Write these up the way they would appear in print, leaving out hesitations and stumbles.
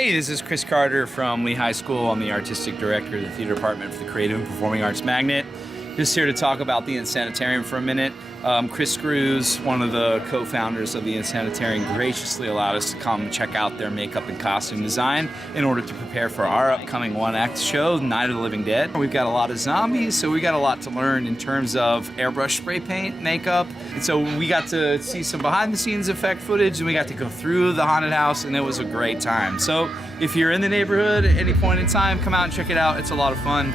Hey, this is Chris Carter from Lee High School. I'm the artistic director of the theater department for the Creative and Performing Arts Magnet. Just here to talk about the Insanitarium for a minute. Chris Screws, one of the co-founders of the Insanitarium, graciously allowed us to come check out their makeup and costume design in order to prepare for our upcoming one-act show, Night of the Living Dead. We've got a lot of zombies, so we got a lot to learn in terms of airbrush spray paint, makeup. And so we got to see some behind-the-scenes effect footage, and we got to go through the haunted house, and it was a great time. So if you're in the neighborhood at any point in time, come out and check it out. It's a lot of fun.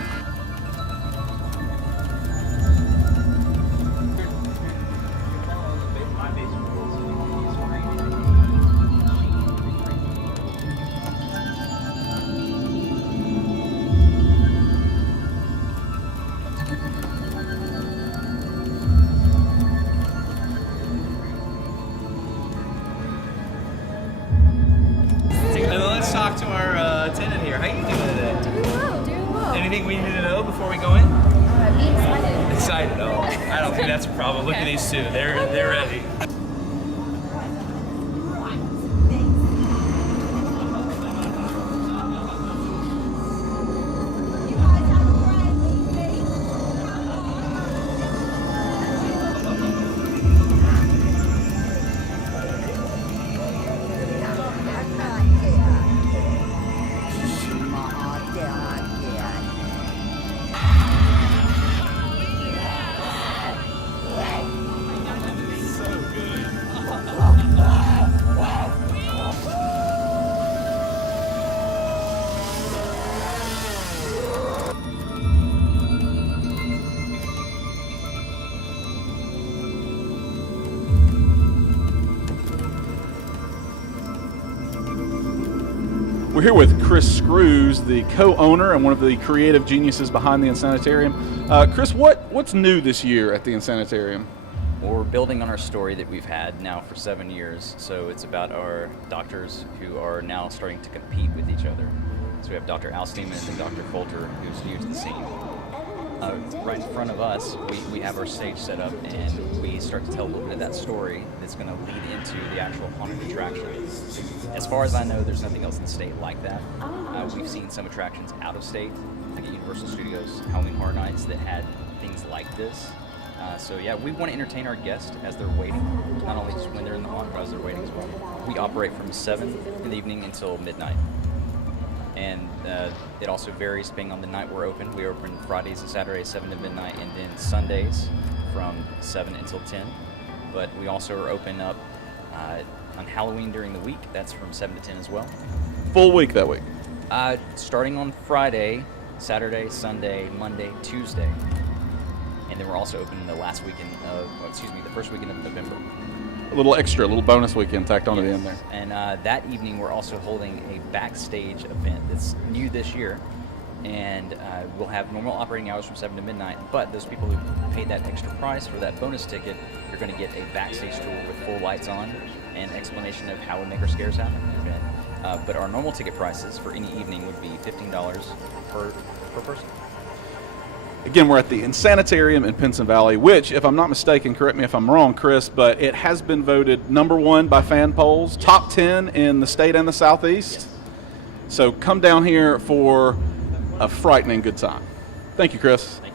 Let's talk to our tenant here. How you doing today? Doing well. Anything we need to know before we go in? Be excited. Excited? Oh, I don't think that's a problem. Look at these two. They're ready. We're here with Chris Screws, the co-owner and one of the creative geniuses behind the Insanitarium. Chris, what's new this year at the Insanitarium? Well, we're building on our story that we've had now for 7 years. So it's about our doctors who are now starting to compete with each other. So we have Dr. Al Steemans and Dr. Coulter, who's new to the scene. Right in front of us, we have our stage set up, and we start to tell a little bit of that story that's going to lead into the actual haunted attraction. As far as I know, there's nothing else in the state like that. We've seen some attractions out of state, like at Universal Studios, Halloween Horror Nights, that had things like this. So yeah, we want to entertain our guests as they're waiting, not only just when they're in the haunt, but as they're waiting as well. We operate from 7 in the evening until midnight. And it also varies depending on the night we're open. We open Fridays and Saturdays 7 to midnight, and then Sundays from 7 until 10. But we also are open up on Halloween during the week. That's from 7 to 10 as well. Full week that week? Starting on Friday, Saturday, Sunday, Monday, Tuesday. And then we're also open the first weekend of November. A little extra, a little bonus weekend tacked onto the end there. And that evening, we're also holding a backstage event that's new this year. And we'll have normal operating hours from 7 to midnight. But those people who paid that extra price for that bonus ticket, you're going to get a backstage tour with full lights on and explanation of how we make our scares happen. But our normal ticket prices for any evening would be $15 per person. Again, we're at the Insanitarium in Pinson Valley, which, if I'm not mistaken, correct me if I'm wrong, Chris, but it has been voted #1 by fan polls, top 10 in the state and the Southeast. So come down here for a frightening good time. Thank you, Chris. Thank you.